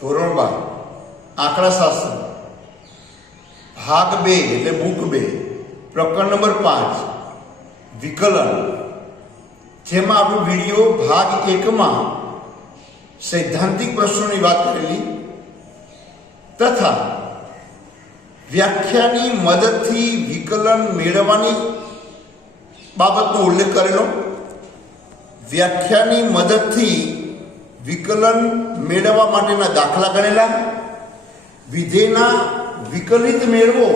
ધોરણ 12 આંકડાશાસ્ત્ર ભાગ 2 એટલે બુક 2 પ્રકરણ નંબર 5 વિકલન, જેમાં આપણો વિડીયો ભાગ 1 માં સૈદ્ધાંતિક પ્રશ્નોની વાત કરેલી તથા વ્યાખ્યાની મદદથી વિકલન મેળવવાની બાબતનો ઉલ્લેખ કરેલો. વ્યાખ્યાની મદદથી વિકલન મેળવવા માટેના દાખલા ગણેલા. વિધેયના વિકલિત મેળવો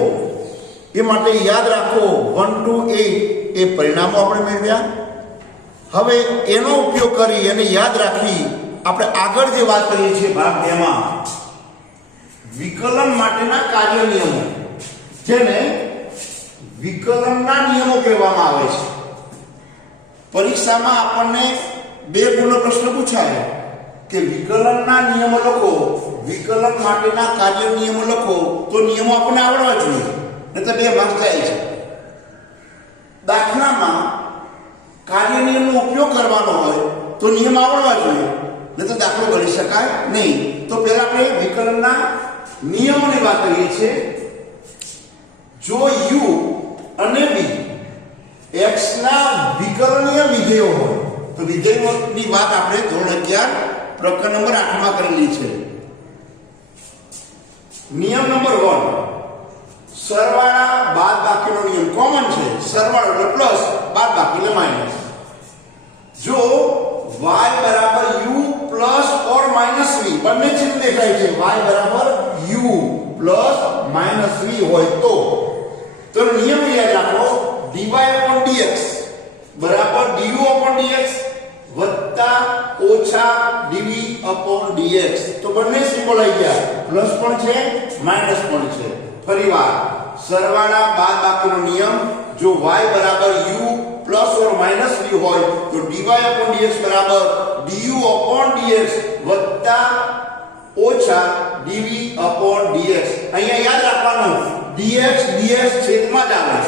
એ માટે યાદ રાખો 1 to 8 એ પરિણામો આપણે મેળવ્યા. હવે એનો ઉપયોગ કરી અને યાદ રાખી આપણે આગળ જે વાત કરીએ છીએ ભાગ 2 માં વિકલન માટેના કાર્ય નિયમો, જેને વિકલનના નિયમો કહેવામાં આવે છે. પરીક્ષામાં આપણને 2 ગુણનો પ્રશ્ન પૂછાય કે વિકલનના નિયમો લખો, વિકલન માટેના કાર્ય નિયમો લખો, તો નિયમો આપણને આવડવા જોઈએ, નહીં તો 2 માર્ક્સ જાય છે. દાખલામાં કાર્ય નિયમનો ઉપયોગ કરવાનો હોય તો નિયમ આવડવા જોઈએ, નહીં તો દાખલો ગણી શકાય નહીં. તો પહેલા આપણે વિકલનના નિયમોની વાત કરીએ છીએ. જો u અને v x ના વિકલનીય વિધેયો હોય તો વિધેયોની વાત આપણે ધોરણ 11 પ્રકરણ નંબર 8 માં કરેલી છે. નિયમ નંબર 1 સરવાળા બાદબાકીનો નિયમ કોમન છે. સરવાળો એટલે પ્લસ, બાદબાકી એટલે માઈનસ. જો y બરાબર u plus or minus v બંને ચિહ્ન દેખાય છે, y બરાબર u પ્લસ માઈનસ v હોય તો નિયમ યાદ રાખો dy upon dx બરાબર du upon dx વત્તા ઓછા dv upon dx. તો બંને સિમ્બોલ આવી ગયા, પ્લસ પણ છે માઈનસ પણ છે. ફરીવાર સરવાળા બાદબાકીનો નિયમ, જો y બરાબર u plus or minus v હોય તો dy upon dx બરાબર du upon dx વત્તા ઓછા dv upon dx. અહીંયા યાદ રાખવાનું dx dx છેદમાં જ આવે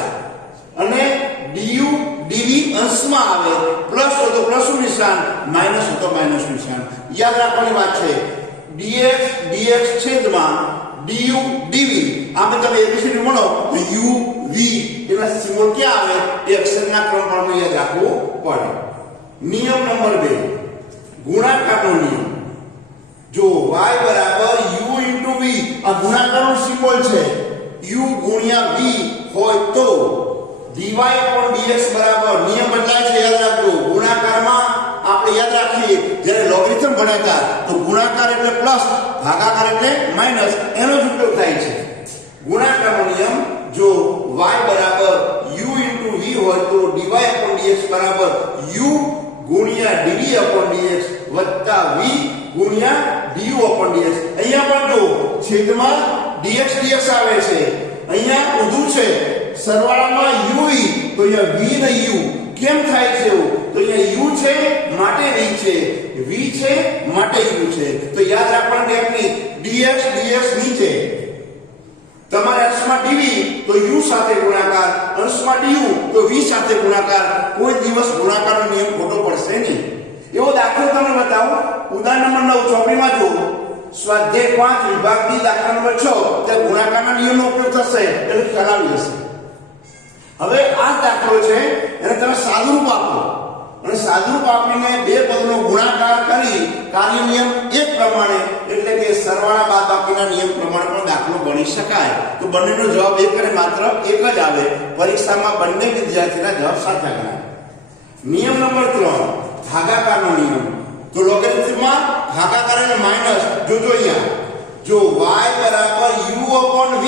અને du dv અંશમાં આવે. પ્લસ હોય તો પ્લસનું નિશાન, માઈનસ હોય તો માઈનસનું નિશાન. યાદ રાખવાની વાત છે dx dx છેદમાં du dv. આમે તમે abcd મળો તો u v એના સિમ્બોલ ક્યાં આવે એ અક્ષરના ક્રમ પ્રમાણે યાદ રાખવું પડે. નિયમ નંબર 2 ગુણાકારનો નિયમ. જો y બરાબર u into v આ ગુણાકારનો સિમ્બોલ છે, u ગુણ્યા v હોય તો dy upon dx બરાબર નિયમ બદલાય છે, યાદ રાખજો. ગુણાકારમાં આપણે યાદ રાખીએ જ્યારે લોગરિથમ ભણ્યા તો ગુણાકાર એટલે પ્લસ, ભાગાકાર એટલે માઈનસ, એનો જ ઉપયોગ થાય છે. ગુણાકારનો નિયમ, જો y બરાબર u into v હોય તો dy upon dx બરાબર u ગુણ્યા dv upon dx વત્તા v ગુણ્યા du upon dx. અહીંયા પણ જો છેદમાં dx dx આવે છે, અહીંયા ઊંધું છે, સરવાળામાં uv તો અહીંયા v ને u કેમ થાય છે એવું? તો અહીંયા u છે માટે v છે, v છે માટે u છે. તો યાદ રાખવાનું ટેકનિક dx dx નીચે, તમારે અંશમાં dv તો u સાથે ગુણાકાર, અંશમાં du તો v સાથે ગુણાકાર. કોઈ દિવસ ગુણાકારનો નિયમ ખોટો પડશે નહીં. એવો દાખલો તમને બતાવો. ઉદાહરણ નંબર 9 ચોપડીમાં જો સ્વાધ્યાય 5 વિભાગ B દાખલા નંબર 6 તે ગુણાકારના નિયમનો ઉપયોગ થશે એટલે કરાવી હશે. હવે આ દાખલો છે એને તમે સાદુરૂપ આપો અને સાદુરૂપ આપીને 2 પદનો ગુણાકાર કરી કાર્ય નિયમ એક પ્રમાણે એટલે કે સરવાળા બાદબાકીના નિયમ પ્રમાણે પણ દાખલો ગણી શકાય. તો બંનેનો જવાબ એક અને માત્ર એક જ આવે. પરીક્ષામાં બંને વિદ્યાર્થીના જવાબ સાચા ગણાય. નિયમ નંબર 3 ભાગાકારનો નિયમ. તો લોગરિથમમાં ભાગાકાર એટલે માઈનસ. જોજો અહીંયા જો y બરાબર u upon v,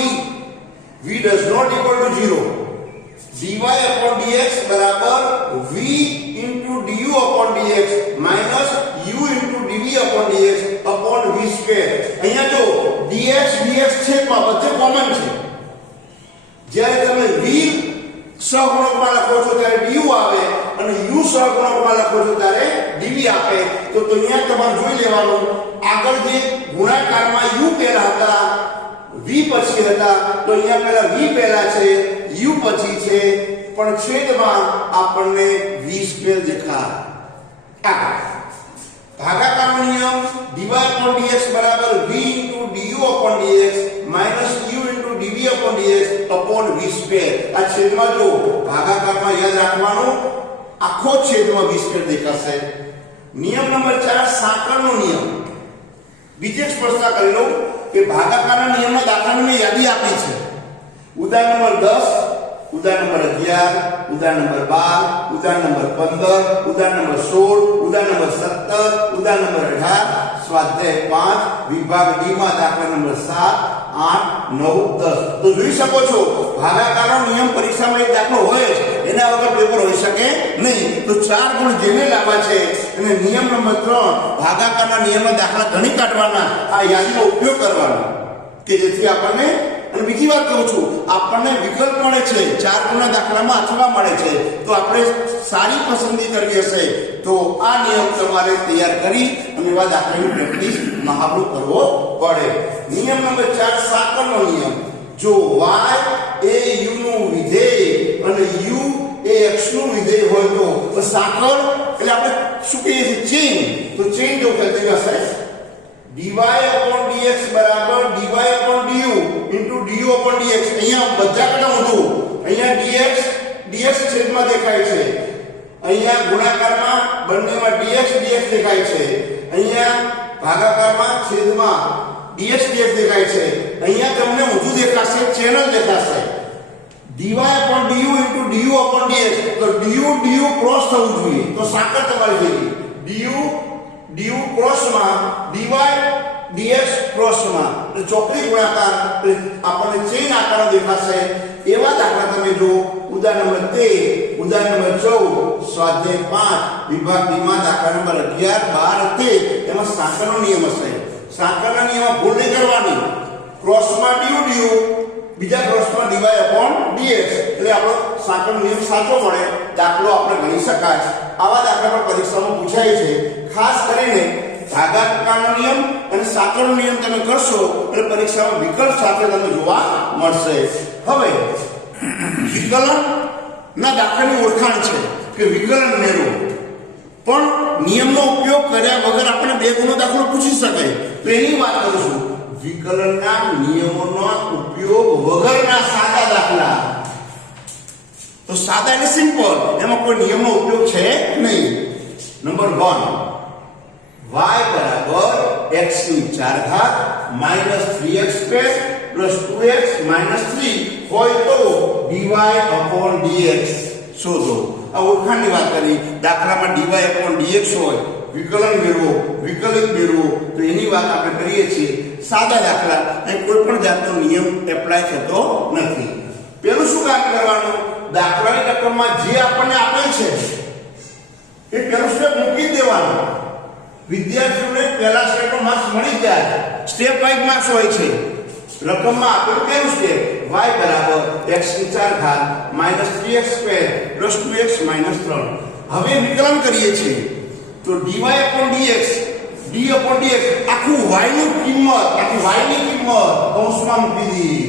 v does not equal to 0, dy upon dx બરાબર v into du upon dx minus u into dv upon dx upon v square. અહીંયા જો dx dx છેદમાં બધે કોમન છે. જ્યારે તમે v સહગુણકમાં લખો છો ત્યારે du આવે અને u સહગુણકમાં લખો છો ત્યારે dv આપે. તો અહીંયા તમારે જોઈ લેવાનું આગળ જે ગુણાકારમાં u પહેલા હતા, v પછી હતા, તો અહીંયા પહેલા v પહેલા છે, u પછી છે, પણ છેદમાં આપણને v સ્ક્વેર દેખાય. ભાગાકારનો નિયમ dy/dx બરાબર v du/dx minus u dv/dx upon v². આ છેદમાં જો ભાગાકારમાં યાદ રાખવાનું આખો છેદમાં v² દેખાશે. નિયમ નંબર 4 સાંકળનો નિયમ. બીજી સ્પષ્ટતા કરી લો કે ભાગાકારના નિયમના દાખલાની મેં યાદી આપી છે. ઉદાહરણ નંબર 10, ઉદાહરણ નંબર 11, ઉદાહરણ નંબર 12, ઉદાહરણ નંબર 15, ઉદાહરણ નંબર 16, ઉદાહરણ નંબર 17, ઉદાહરણ નંબર 18, સ્વાધ્યાય 5 વિભાગ ડી માં દાખલા નંબર 7, 8, 9, 10. તો જોઈ શકો છો ભાગાકારનો નિયમ પરીક્ષામાં એક દાખલો હોય છે, એના વગર પેપર હોઈ શકે નહીં. તો 4 ગુણ જેને લાવવા છે અને નિયમ નંબર 3 ભાગાકારના નિયમના દાખલા ગણી કાઢવાના, આ યાદીનો ઉપયોગ કરવાનો કે જેથી આપણને. અને બીજી વાત કહું છું, આપણને વિકલ્પ મળે છે 4 ગુણના દાખલામાં અથવા મળે છે, તો આપણે સારી પસંદગી કરવી હશે તો આ નિયમ તમારે તૈયાર કરી અને એવા દાખલાની પ્રેક્ટિસ મહાવરો કરવો પડે. નિયમ નંબર 4 સાંકળનો નિયમ. જો y એ u નું વિધેય અને u એ x નું વિધેય હોય તો સાંકળ એટલે આપણે શું કહીએ છીએ ચેઇન. તો ચેઇન જો કહેતી હશે dy/dx બરાબર dy/du into du/dx. અહીંયા બધા કરતા વધુ અહીંયા dx છેદમાં દેખાય છે, અહીંયા ગુણાકારમાં બંનેમાં dx દેખાય છે, અહીંયા ભાગાકારમાં છેદમાં dx દેખાય છે, અહીંયા તમને વધુ દેખાશે ચેનલ દેખાશે dy/du into du/dx. તો du ક્રોસ થવું જોઈએ, તો સાંકળ તમારી જઈએ du ક્રોસમાં dy dx ક્રોસમાં એટલે ચોકડી ગુણાકાર આપણને ચેઇન આકારનો દેખાશે. એવા દાખલા તમે જો ઉદાહરણ નંબર 13, ઉદાહરણ નંબર 14, સ્વાધ્યાય 5 વિભાગ ડી માં દાખલા નંબર 11, 12, 13 એમાં સાંકળનો નિયમ હશે. સાંકળના નિયમમાં ભૂલ નહીં કરવાની. ક્રોસમાં du બીજા ક્રોસમાં dy/dx એટલે આપણો સાંકળનો નિયમ સાચો મળે, દાખલો આપણે ગણી શકાય. આવા દાખલા પણ પરીક્ષામાં પૂછાય છે. ખાસ કરીને ભાગાકારનો નિયમ અને સાંકળનો નિયમ તમે કરશો એટલે પરીક્ષામાં વિકલ્પ સાથે તમને જોવા મળશે. હવે વિકલન ના દાખલાની ઓળખાણ છે કે વિકલન મેળવો, પણ નિયમનો ઉપયોગ કર્યા વગર આપણે 2 ગુણનો દાખલો પૂછી શકે. તો એની વાત કરું છું. વિકલનના નિયમોનો ઉપયોગ વગરના સાદા દાખલા. તો સાદા એટલે સિમ્પલ, એમાં કોઈ નિયમનો ઉપયોગ છે નહીં. નંબર 1 y બરાબર x ની 4 ઘાત minus 3x² plus 2x minus 3 હોય તો dy/dx શોધો. આ ઓળખાણની વાત કરી. દાખલામાં dy/dx હોય, વિકલન મેળવો, વિકલિત મેળવો, તો એની વાત આપણે કરીએ છીએ. સાદા દાખલા અને કોઈ પણ જાતનો નિયમ એપ્લાય થતો નથી. પેલું શું કામ કરવાનું, દાખલાની રકમમાં જે આપણને આપેલ છે એ પેલું સ્ટેપ મૂકી દેવાનું. વિદ્યાર્થીઓને પહેલા સ્ટેપનો માર્ક્સ મળી જાય. સ્ટેપ વાઇઝ માર્ક્સ હોય છે. રકમમાં આપેલું પેલું સ્ટેપ y બરાબર x ની 4 ઘાત minus 3x² plus 2x minus 3. હવે વિકલન કરીએ છીએ તો dy/dx આખું y ની કિંમત કૌંસમાં મૂકી દી.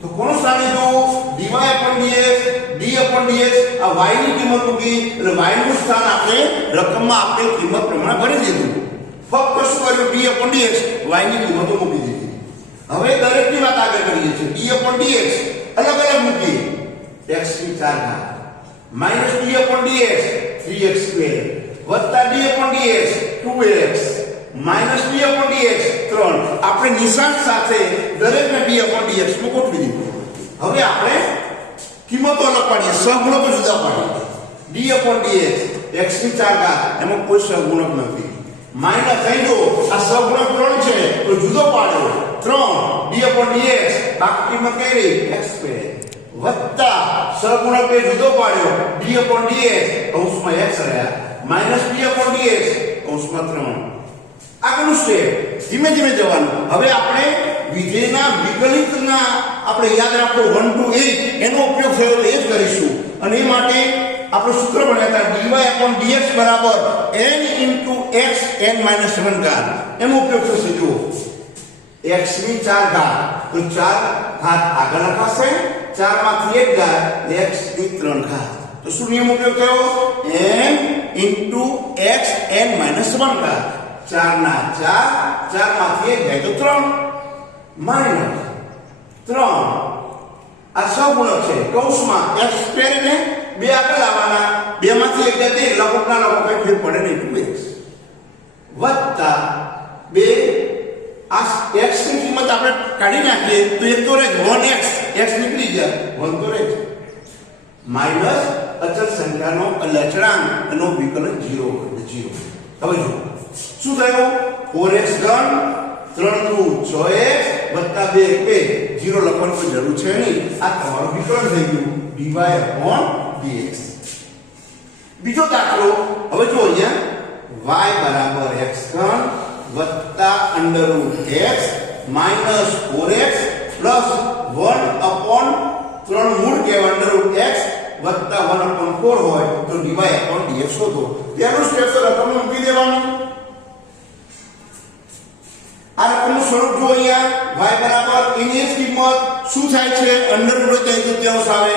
તો કોણ સામે જો dy/dx આ y ની કિંમત મૂકી એટલે y નું સ્થાન આપણે રકમમાં આપેલ કિંમત પ્રમાણે ભરી દીધું. ફક્ત શું કર્યું, dy/dx y ની કિંમતો મૂકી દીધી. હવે દરેકની વાત આગળ કરીએ છીએ. dy/dx અલગ અલગ મૂકી x ની 4 ઘાત માઈનસ dy/dx 3x² વત્તા dy/dx 2x માઈનસ dy/dx 3. આપણે નિશાન સાથે દરેકને dy/dx માં ગોઠવી દીધું. હવે આપણે કિંમતો અલગ પાડીએ, સહગુણકો જુદા પાડીએ. dy/dx x ની 4 ઘાત એમાં કોઈ સહગુણક નથી. માઈનસ થઈ જો આ સહગુણક 3 છે તો જુદો પાડ્યો 3 dy/dx બાકી કિંમત કઈ રહી x² વત્તા સહગુણક બે જુદો પાડ્યો dy/dx કૌંસમાં x રહ્યા માઈનસ dy/dx કૌંસમાં 3. આગળનું સ્ટેપ ધીમે ધીમે જવાનું. હવે આપણે વિધેયના વિકલિતના આપણે યાદ રાખો 1 to 8 એનો ઉપયોગ થયો એ જ કરીશું. અને એ માટે આપણું સૂત્ર ભણ્યા હતા dy/dx બરાબર n into x n-1 ઘાત. એનો ઉપયોગ થશે જો x ની 4 ઘાત તો 4 ઘાત આગળ લખાશે, 4 માંથી 1 ઘાત x ની 3 ઘાત. તો શું નિયમ ઉપયોગ થયો, n into x n minus 1 ઘાત 4 ના 4 4 માંથી 1 જાય તો 3 માઇનસ 3 આ સહગુણક છે કૌંસમાં x સ્ક્વેર ને બે આગળ આવવાના બે માંથી એક જતે લઘુના લઘુ કઈ ફેર પડે નહીં 2x વત્તા 2 આ x ની કિંમત આપણે કાઢી નાખીએ તો એક તો રહે 1x x નીકળી જાય 1 તો રહે માઈનસ અચળ સંખ્યાનો અચળાંક એનો વિકલન 0 હવે જો શું થયું 4x ઘન 3 દુ 6x વત્તા 2 0 લખવાની કોઈ જરૂર છે નહીં આ તમારું વિકલન થઈ ગયું dy dx બીજો દાખલો હવે જો અહીંયા y બરાબર x ઘન વત્તા under route x minus 4x plus 1 upon 3 મૂળ કહેવાય અંડર રૂટ x વત્તા 1 અપોન 4 હોય તો dy અપોન dx શોધો તેનું સ્ટેપ તો રકમ મૂકી દેવાનું આ રકમનું સ્વરૂપ જો અહીંયા y બરાબર એની જ કિંમત શું થાય છે અંડર રૂટ એક તૃતીયાંશ આવે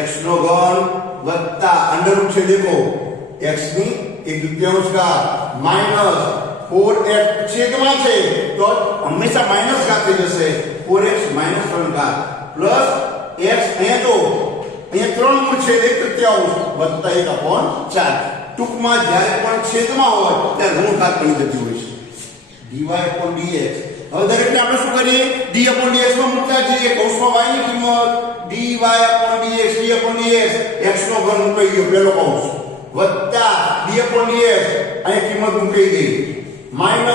x નો ઘન વત્તા અંડર રૂટ છે દેખો x ની એક તૃતીયાંશ ઘાત માઈનસ 4x છેદમાં છે તો હંમેશા માઈનસ ઘાત થઈ જશે 4x માઈનસ 3 ઘાત પ્લસ x અહીંયા તો અહીંયા 3 મૂળ છે એક તૃતીયાંશ વત્તા 1 અપોન 4 ટૂંકમાં જ્યારે પણ છેદમાં હોય ત્યારે ઋણ ઘાત બની જતી હોય છે dy upon dx હવે દરેકને આપણે શું કરીએ d upon dx માં મૂકતા જઈએ કૌંસમાં y ની કિંમત dy upon dx d upon dx x નો ઘન મૂકી ગયો પહેલો કૌંસ વત્તા d upon dx અહીં કિંમત મૂકી ગઈ માઈનસ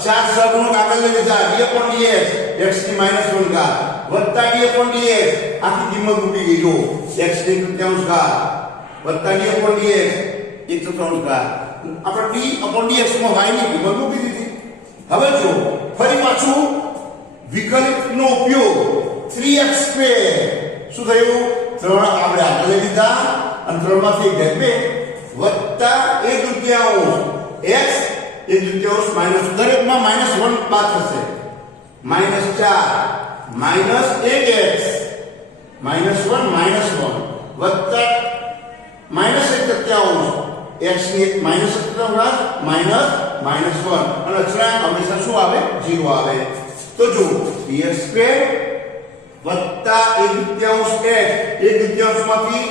4 સહગુણક આગળ લઈ જતા d upon dx x ની માઈનસ 1 ઘાત વત્તા d upon dx આખી કિંમત મૂકી ગઈ જો x ની તૃતીયાંશ ઘાત વત્તા d upon dx એક તૃતીયાંશ ઘાત આપણે d upon dx માં y ની કિંમત મૂકી દીધી હવે જો ફરી પાછું વિકલ્પનો ઉપયોગ 3x સ્ક્વેર શું થયું 3 આપણે આગળ લઈ લીધા અને 3 માંથી 1 વત્તા 1 તૃતીયાંશ x 1 તૃતીયાંશ માઈનસ દરેકમાં માઈનસ 1 બાદ થશે minus 4 minus 1x minus 1 minus 1 વત્તા માઈનસ 1 તૃતીયાંશ x ની માઈનસ તૃતીયાંશ માઈનસ માઈનસ 1 અને અચળાંક હંમેશા શું આવે 0 આવે તો જો dx સ્ક્વેર વત્તા 1 તૃતીયાંશ x 1 તૃતીયાંશમાંથી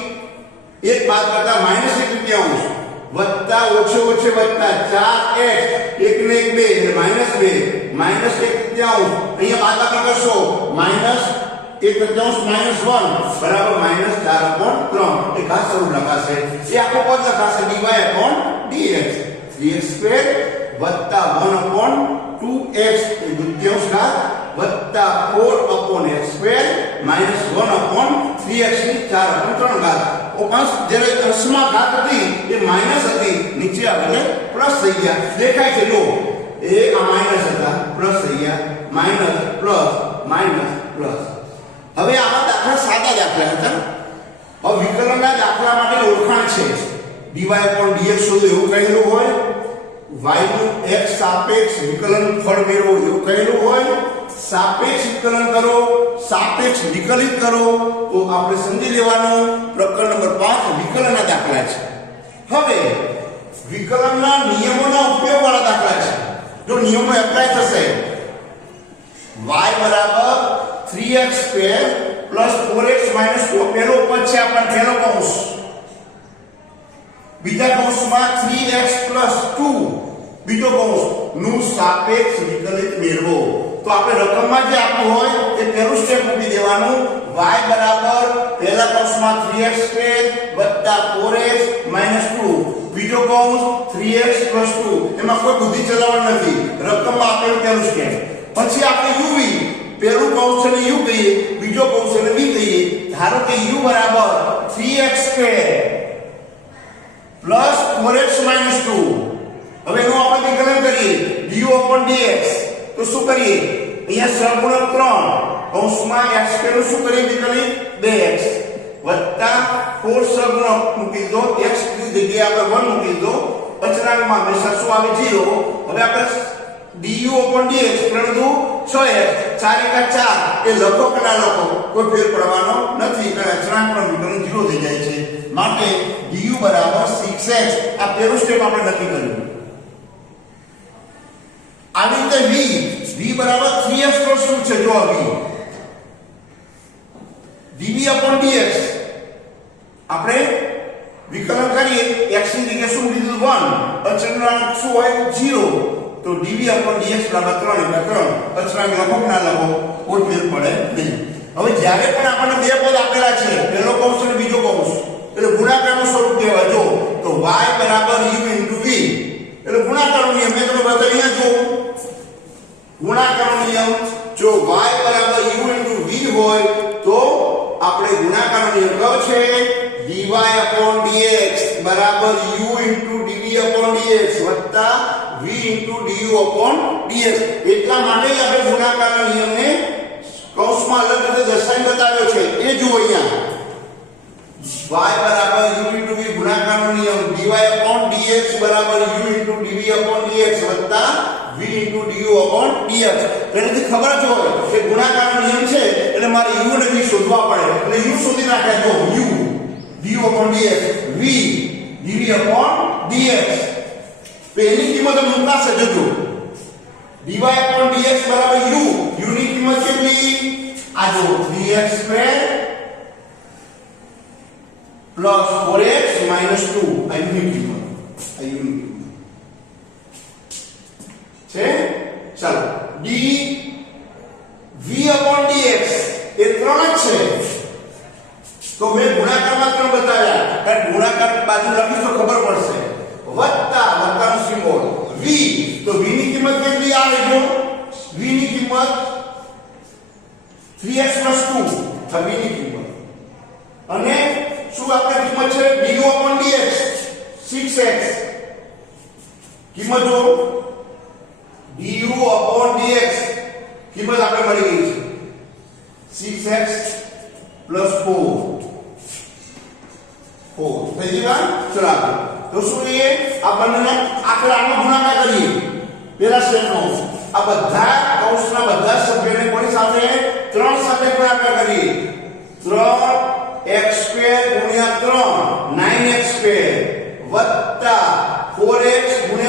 1 બાદ કરતા માઈનસ 1 તૃતીયાંશ વત્તા ઓછે ઓછે વત્તા 4x 1 ને 1 2 એટલે માઈનસ 2 માઈનસ 1 તૃતીયાંશ અહીંયા બાદ કરશો માઈનસ 1 તૃતીયાંશ માઈનસ 1 બરાબર માઈનસ 4 upon 3 એ ખાસ સ્વરૂપ લખાશે એ આખો પદ લખાશે dy upon dx dx square વત્તા 1 upon 2x એ તૃતીયાંશ ઘાત વત્તા 4 upon x square minus 1 upon 3x ની 4 upon 3 ઘાત અંશ જ્યારે અંશમાં ઘાત હતી એ માઈનસ હતી નીચે આવીને પ્લસ થઈ ગયા દેખાય છે જો એ આ માઈનસ હતા પ્લસ થઈ ગયા માઈનસ પ્લસ માઈનસ પ્લસ હવે આમાં દાખલા સાદા દાખલા હતા હવે વિકલનના દાખલા માટે ઓળખાણ છે dy upon dx શોધો એવું કહેલું હોય y નું x સાપેક્ષ વિકલન ફળ મેળવો એવું કહેલું હોય સાપેક્ષ વિકલન કરો સાપેક્ષ વિકલિત કરો તો આપણે સમજી લેવાનું પ્રકરણ નંબર 5 વિકલનના દાખલા છે હવે વિકલનના નિયમોના ઉપયોગ વાળા દાખલા છે જો નિયમો એપ્લાય થશે y બરાબર 3x square plus 4x minus 2 પહેલો પદ છે આપણા પહેલો કૌંસ બીજા કૌંસમાં 3x પ્લસ 2 બીજો કૌંસ નું સાપેક્ષ વિકલિત મેળવો તો આપણે રકમમાં જે આપ્યું હોય એ પહેલું સ્ટેપ મૂકી દેવાનું y બરાબર પહેલા કૌંસમાં 3x સ્ક્વેર વત્તા 4x માઈનસ 2 બીજો કૌંસ 3x પ્લસ 2 એમાં કોઈ બુદ્ધિ ચલાવવાની નથી રકમમાં આપેલું પહેલું સ્ટેપ પછી આપણે uv પહેલું કૌંસ ને u કહીએ બીજો કૌંસ ને v કહીએ ધારો કે u બરાબર 3x square plus 4x minus 2 હવે એનું આપણે વિકલન કરીએ du upon dx તો શું કરીએ અહીંયા સહગુણક 3 કૌંસમાં x સ્ક્વેર નું શું કરીએ વિકલિત 2x વત્તા 4 સહગુણક મૂકી દો x ની જગ્યાએ આપણે 1 મૂકી દો અચળાંકમાં હંમેશા શું આવે 0 હવે આપણે du upon dx 3 દુ 6x 4 એકા 4 એ લખો કે ના લખો કોઈ ફેર પડવાનો નથી કારણ અચળાંક પણ વિકલન 0 થઈ જાય છે માટે du બરાબર 6x આ પહેલું સ્ટેપ આપણે નક્કી કર્યું. આવી રીતે v બરાબર 3x તો શું છે જો v dv/dx આપણે વિકલન કરીએ x ની જગ્યાએ શું લીધું 1 અચળાંક શું હોય 0 તો dv/dx બરાબર 3 એટલે 3 અચળાંક લખો ના લખો કોઈ ફેર પડે નહીં. હવે જ્યારે પણ આપણને બે પદ આપેલા છે પહેલો કૌંસ અને બીજો કૌંસ એટલે ગુણાકારનું સ્વરૂપ કહેવાય. જો તો y બરાબર u * v એટલે ગુણાકારનો નિયમ મેં તમને બતાવ્યો. અહીંયા જો ગુણાકારનો નિયમ જો y બરાબર u * v હોય તો આપણે ગુણાકારનો નિયમ કયો છે dy/dx બરાબર u * dv/dx વત્તા v * du/dx. એટલા માટે જ આપણે ગુણાકારના નિયમને કૌંસમાં અલગ રીતે દર્શાવી બતાવ્યો છે. એ જુઓ અહીંયા y બરાબર u * v ગુણાકારનો નિયમ dy/dx બરાબર u * dv/dx વત્તા v * du/dx. એનાથી ખબર જ હોય કે ગુણાકારનો નિયમ છે એટલે મારે u અને v શોધવા પડે એટલે u શોધી નાખ્યા. જો u du/dx v dv/dx તો એની કિંમત મૂકાશે. જોજો dy/dx બરાબર u ની કિંમત કેટલી આ જો 3x² પ્લસ 4x માઈનસ 2 આ u ની કિંમત છે. ચાલો dv/dx એ 3 જ છે તો મેં ગુણાકારમાં 3 બતાવ્યા કારણ ગુણાકાર બાજુ લખીશ તો ખબર પડશે. વત્તાનો સિમ્બોલ v તો v ની કિંમત કેટલી આવે જો v ની કિંમત 3x + 2 આ v ની કિંમત અને શું આપણે કિંમત છે du/dx 6x કિંમત જો du/dx કિંમત આપણે મળી ગઈ છે 6x + 4 થઈ ગયું. ચલો તો શું લઈએ આ બંનેને આપણે આનો ગુણાકાર કરીએ પહેલા સ્ટેપનો. આ બધા કૌંસના બધા સભ્યોને કોની સાથે 3 સાથે ગુણાકાર કરીએ. 3x² * 3 9x² વત્તા 4x * 3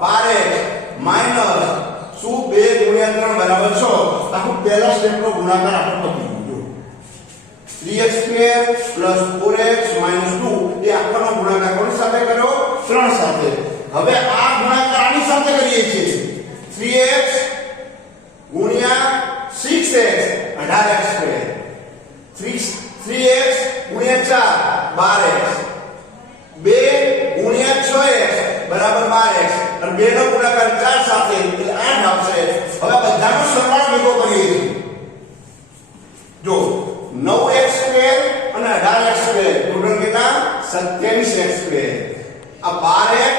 12x માઈનસ શું 2 * 3 બરાબર 6. આખું પહેલા સ્ટેપનો ગુણાકાર આપણે પતી ગયો. 3x² + 4x - 2 એ આખોનો ગુણાકાર કોની સાથે કર્યો 3 સાથે. હવે આ ગુણાકાર આની સાથે કરીએ છીએ 3x * 6x 18x². 3x * 4 12x 2 * 6x બરાબર 12x અને 2 નો ગુણાકાર 4 સાથે એટલે 8 આવશે. હવે બધાનો સરવાળો ભેગો કરીએ છીએ. જો 9x² અને 18x² ટોટલ કેટલા 27x². આ 12x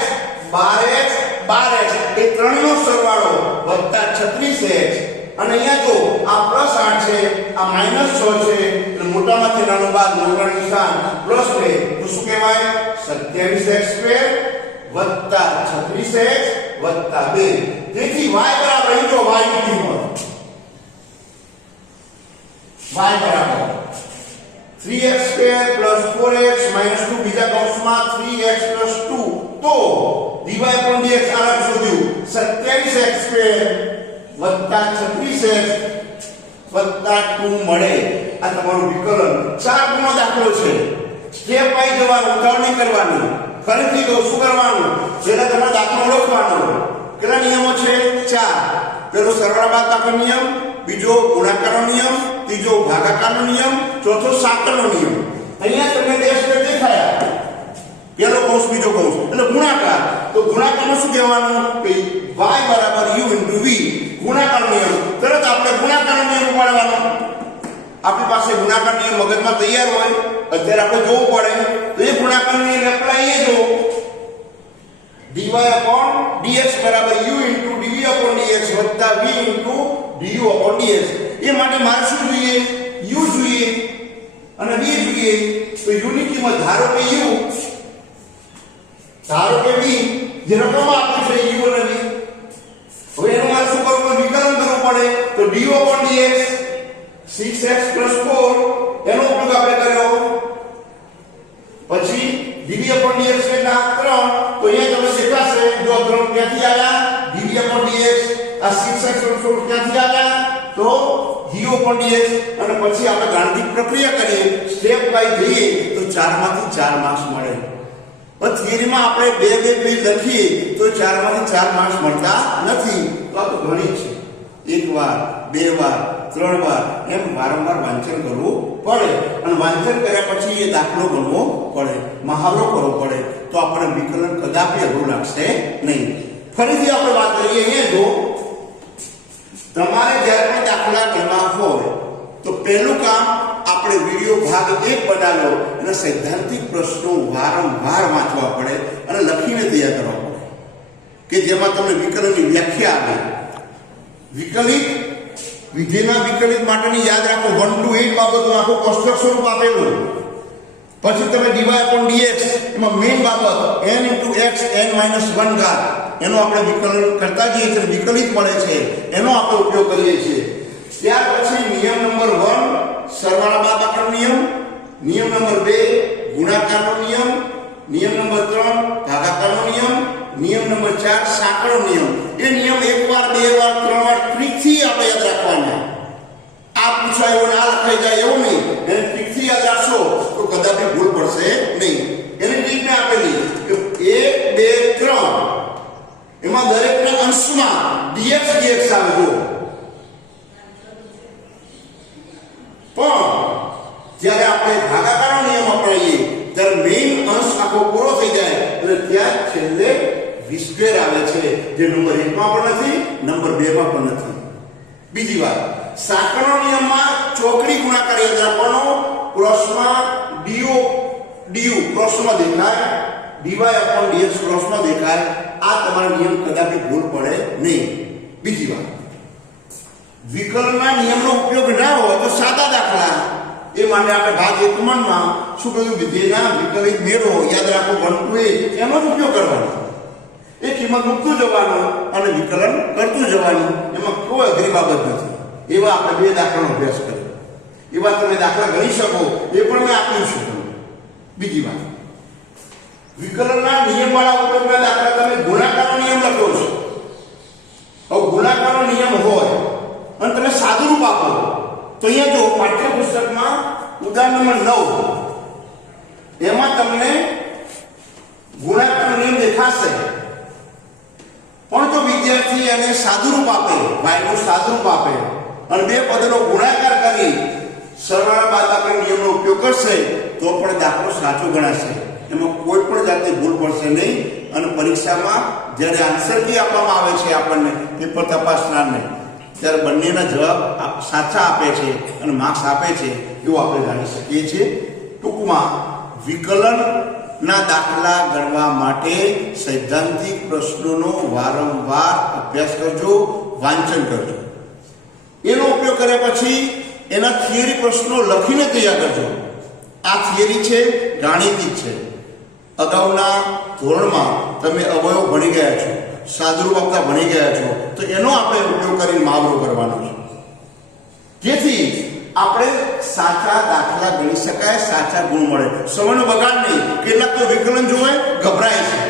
12x એ ત્રણનો સરવાળો વત્તા 36x અને અહીંયા જો આ +8 છે આ -6 છે એટલે મોટામાંથી નાનો બાદ મોટાનું નિશાન +2 તો શું કહેવાય 27x² વત્તા 36x વત્તા 2. તેથી y બરાબર અહીં જો y ની કિંમત y બરાબર 3x² + 4x - 2 બીજા કૌંસમાં 3x + 2 તો dy/dx આરામ શોધ્યું 27x² વત્તા 36x વત્તા 2 મળે. આ તમારું વિકલન 4 ગુણનો દાખલો છે. સ્ટેપ વાઇઝ જવાનું ઉતાવળ નહીં કરવાનું. ફરીથી કહું શું કરવાનું જેના તમારે દાખલો ઓળખવાનો. કેટલા નિયમો છે 4. પેલો સરવાળા બાદબાકીનો નિયમ, બીજો ગુણાકારનો નિયમ, ત્રીજો ભાગાકારનો નિયમ, ચોથો સાંકળનો નિયમ. અહીંયા તમને બે સ્ટેપ દેખાયા પેલો કૌંસ બીજો કૌંસ એટલે ગુણાકાર. તો ગુણાકારમાં શું કહેવાનું કે y બરાબર u * v ગુણાકારનો નિયમ. તરત આપણે ગુણાકારનો નિયમ ઉપાડવાનો. આપણી પાસે ગુણાકાર નિયમ મગજમાં તૈયાર હોય અત્યારે આપણે જોવું પડે તો એ ગુણાકારનો નિયમ એપ્લાય એ જો dy/dx બરાબર u * dv/dx વત્તા v * du/dx. એ માટે મારે શું જોઈએ u જોઈએ અને v જોઈએ. તો u ની કિંમત ધારો કે v જે રકમ આપી છે u અને v. હવે એનું મારે શું કરવું વિકલન કરવું પડે તો du/dx 6x + 4 એનો ઉપયોગ આપણે કર્યો પછી dv/dx એટલે 3, તો અહીંયા તમને દેખાશે જો 3 ક્યાંથી આવ્યા dv/dx, આ 6x ક્યાંથી આવ્યા તો dv/dx, અને પછી આપણે ગાણિતિક પ્રક્રિયા કરીએ સ્ટેપ બાય જઈએ તો 4 માંથી 4 માર્ક્સ મળે. પણ થિયરીમાં આપણે બે પેજ લખીએ તો 4 માંથી 4 માર્ક્સ મળતા નથી. તો આ તો ગણિત છે. એક વાર, બે વાર, 3 વાર એમ વારંવાર વાંચન કરવું પડે, અને વાંચન કર્યા પછી એ દાખલો ગણવો પડે, મહાવરો કરવો પડે, તો આપણે વિકલન કદાપી અઘરું લાગશે નહીં. ફરીથી આપણે વાત કરીએ અહીંયા જો તમારે જ્યારે પણ દાખલા ગણવા હોય તો પહેલું કામ આપણે વિડિયો ભાગ 1 બનાવ્યો અને સૈદ્ધાંતિક પ્રશ્નો વારંવાર વાંચવા પડે અને લખીને તૈયાર કરવા પડે કે જેમાં તમને વિકલનની વ્યાખ્યા આવે. વિકલિત વિધેયના વિકલિત માટેની યાદ રાખો 1 to 8 બાબતો આખું કોષ્ટક સ્વરૂપ આપેલું. પછી તમે dv/dx એમાં મેઈન બાબત n * x n - 1 ઘાત એનો આપણે વિકલન કરતા જઈએ છીએ, વિકલિત મળે છે એનો આપણે ઉપયોગ કરીએ છીએ. ત્યાર પછી નિયમ નંબર 1 સરવાળા બાદબાકીનો નિયમ, નિયમ નંબર 2 ગુણાકારનો નિયમ, નિયમ નંબર 3 ભાગાકારનો નિયમ, નિયમ નંબર 4 સાંકળનો નિયમ. એ નિયમ એક વાર, બે વાર, 3 વાર ટ્રીકથી આપણે યાદ રાખવાના. આ પૂછાય એવું ના લખાઈ જાય એવું નહીં, એને ટ્રીકથી યાદ રાખશો તો કદાપી ભૂલ પડશે નહીં. એની ટ્રીક મેં આપેલી કે 1 2 3 એમાં દરેકના અંશમાં dx dx આવે જો, પણ જ્યારે આપણે ભાગાકારનો નિયમ અપનાવીએ ત્યારે મેઈન અંશ આખો પૂરો થઈ જાય એટલે ત્યાં છેલ્લે v² આવે છે, જે નંબર 1 માં પણ નથી, નંબર 2 માં પણ નથી. બીજી વાત, સાંકળનો નિયમમાં ચોકડી ગુણાકાર યાદ રાખવાનો, ક્રોસમાં du ક્રોસમાં દેખાય, dy/dx ક્રોસમાં દેખાય. આ તમારો નિયમ કદાપી ભૂલ પડે નહીં. બીજી વાત, વિકલનના નિયમનો ઉપયોગ ના હોય તો સાદા દાખલા, એ માટે આપણે ભાગ 1 માં શું કહ્યું, વિધેયના વિકલિત મેળવો યાદ રાખો 1 to 8 એનો જ ઉપયોગ કરવાનો. એ કિંમત મૂકતું જવાનું અને વિકલન કરતું જવાનું, એમાં કોઈ અઘરી બાબત નથી. એવા આપણે 2 દાખલાનો અભ્યાસ કર્યો, એવા તમે દાખલા ગણી શકો, એ પણ મેં આપ્યું છે તમને. બીજી વાત, વિકલનના નિયમવાળા ઉપયોગના દાખલા તમે ગુણાકારનો નિયમ લખો છો. હવે ગુણાકારનો નિયમ હોય અને તમે સાદું રૂપ આપો તો અહીંયા જો પાઠ્યપુસ્તકમાં ઉદાહરણ નંબર 9 એમાં તમને ગુણાકારનો નિયમ દેખાશે. પણ જો વિદ્યાર્થી એને સાદું રૂપ આપે, y નું સાદું રૂપ આપે અને 2 પદનો ગુણાકાર કરી સરવાળા બાદબાકીના નિયમનો ઉપયોગ કરશે તો પણ દાખલો સાચો ગણાશે. એમાં કોઈ પણ જાતની ભૂલ પડશે નહીં. અને પરીક્ષામાં જ્યારે આન્સર કી આપવામાં આવે છે આપણને પેપર તપાસનારને, ત્યારે બંનેના જવાબ સાચા આપે છે અને માર્ક્સ આપે છે એવું આપણે જાણી શકીએ છીએ. ટૂંકમાં વિકલનના દાખલા ગણવા માટે સૈદ્ધાંતિક પ્રશ્નોનો વારંવાર અભ્યાસ કરજો, વાંચન કરજો. એનો ઉપયોગ કર્યા પછી એના થિયરી પ્રશ્નો લખીને તૈયાર કરજો. આ થિયરી છે, ગાણિતિક છે. અગાઉના ધોરણમાં તમે અવયવ ભણી ગયા છો, સાદુરૂપ આપતા ભણી ગયા છો, તો એનો આપણે ઉપયોગ કરીને મહાવરો કરવાનો છે, જેથી આપણે સાચા દાખલા ગણી શકાય, સાચા ગુણ મળે. સમયનો બગાડ નહીં. કેટલાક તો વિકલન જોવે ગભરાય છે,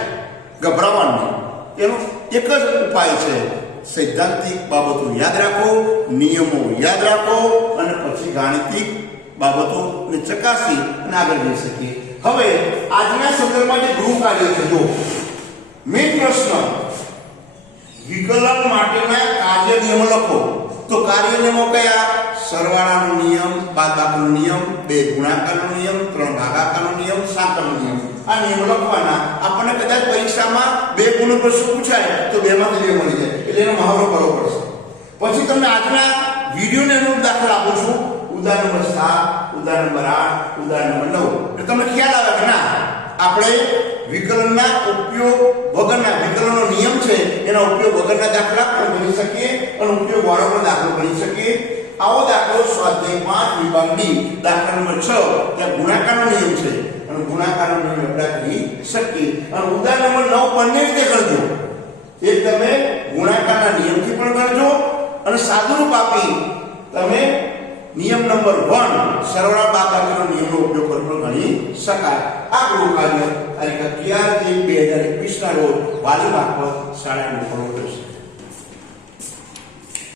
ગભરાવાનું નહીં. એનો એક જ ઉપાય છે, સૈદ્ધાંતિક બાબતો યાદ રાખો, નિયમો યાદ રાખો અને પછી ગાણિતિક બાબતોને ચકાસી અને આગળ જઈ શકીએ. હવે આજના સંદર્ભમાં જે ગૃહ કાર્ય છે, જો મેં પ્રશ્ન વિકલન માટેના કાર્ય નિયમો લખો તો કાર્ય નિયમો કયા? સરવાળાનો નિયમ, બાદબાકીનો નિયમ, 2 ગુણાકારનો નિયમ, 3 ભાગાકારનો નિયમ, સાંકળનો નિયમ. આ નિયમો લખવાના. આપણને કદાચ પરીક્ષામાં 2 ગુણનો પ્રશ્ન પૂછાય તો 2 માંથી 2 મળી જાય, એટલે એનો મહાવરો કરવો પડશે. પછી તમને આજના વિડીયોને અનુરૂપ દાખલા આપું છું. ઉદાહરણ નંબર 7, ઉદાહરણ નંબર 8, ઉદાહરણ નંબર 9. એટલે તમને ખ્યાલ આવે કે ના આપણે વિકલનના ઉપયોગ વગરના, વિકલનનો નિયમ છે એના ઉપયોગ વગરના દાખલા પણ ગણી શકીએ અને ઉપયોગ વાળાનો દાખલો ગણી શકીએ. આવો દાખલો સ્વાધ્યાય 5 વિભાગ ડી દાખલા નંબર 6 ત્યાં ગુણાકારનો નિયમ છે અને ગુણાકારનો નિયમ આપણે કરી શકીએ. અને ઉદાહરણ નંબર 9 બંને રીતે ગણજો. એક તમે ગુણાકારના નિયમથી પણ ગણજો અને સાદુરૂપ આપી તમે નિયમ નંબર 1 સરવાળા બાદબાકીનો નિયમનો ઉપયોગ કરીને ગણી શકાય. આ ગૃહ કાર્ય તારીખ 11 2 2021 ના રોજ વાલી મારફત શાળાએ મોકલવું પડશે.